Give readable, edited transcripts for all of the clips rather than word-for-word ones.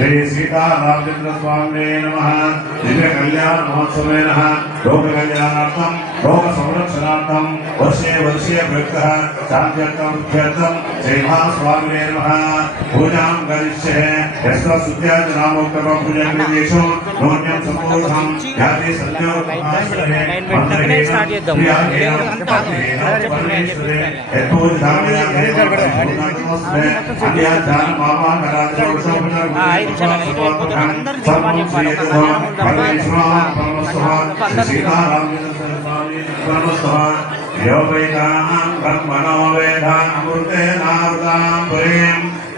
श्री सीतारामचंद्र स्वामी नमः। दिव्य कल्याण महोत्सवे लोक कल्याणार्थम लोक संरक्षणार्थम वर्षे वर्षे भक्तः शांत्यर्थम श्री महास्वामिने नमः। पूजां करिष्ये यस्य सुत्याज नामोक्तम पूजन विदेशो नोन्यं संपूर्णं याति सन्योगमाश्रये मंत्रे स्टार्ट చేద్దాం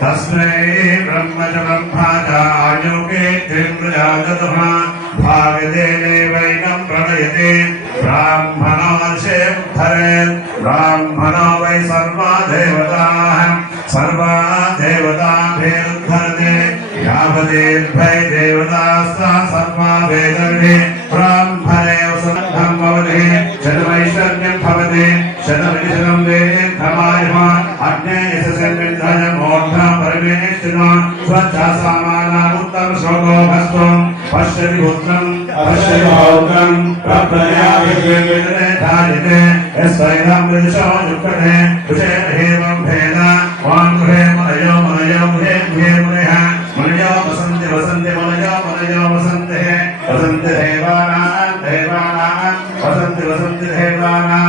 तस्मै ब्रह्म च ब्रह्मा च आयोगे त्रिमृजागतः भागदे वैनं प्रणयते ब्राह्मणोऽर्षे उद्धरेत् ब्राह्मणो वै सर्वा देवताभिरुद्धरते यावदेद्वै देवतास्ता सर्वा वेदर्हि ब्राह्मणे वसन्तं भवति शतमैश्वर्यं भवति शतमिशतं वेदमायमा अग्नेयसंविद्धय मोढा परमेश्वरो स्वच्छासामानामुत्तम श्लोको भस्त्वं पश्यति पुत्रं पश्यति पौत्रं प्रप्रयाभिर्वेदने धायते यस्वैनं विदुषो युक्ते कुशेन हेमं भेद वां गृहे मनयो गृहे मुनिः मुनयो वसन्ति मुनयो वसन्ति देवानां वसन्ति देवानां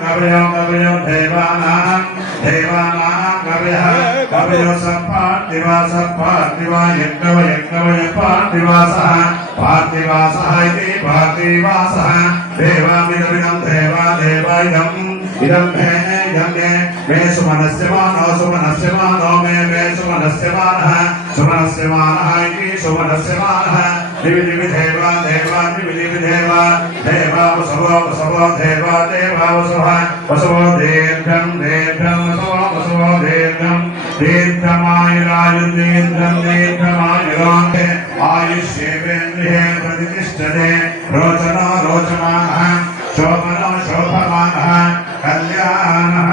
कवयो देवानां कवयो सप्पार्थिवा यज्ञव पार्थिवासः इति पार्थिवासः देवामिदं देवाइदम् इदं मे सुमनस्यमानो मे सुमनस्यमानः इति सुमनस्यमानः दिवि देवा वसवो देवा वसवो दीर्घं वसवो दीर्घमायुरायुर्दीर्घमायुरो आयुष्येवेन्द्रिये प्रतिष्ठते रोचमानः शोभमानः कल्याणः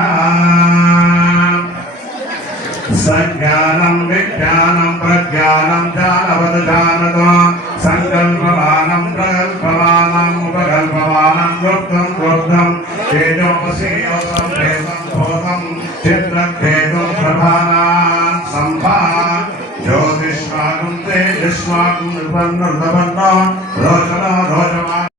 संज्ञानं विज्ञानं प्रज्ञानं जानवद जानतो संकल्पमानं प्रकल्पमानं उपकल्पमानं गुप्तं तेजोमसीयोसं भेदं भूतं चित्रभेदं प्रधानान् संभा ज्योतिष्मानं तेजस्मानं नृपं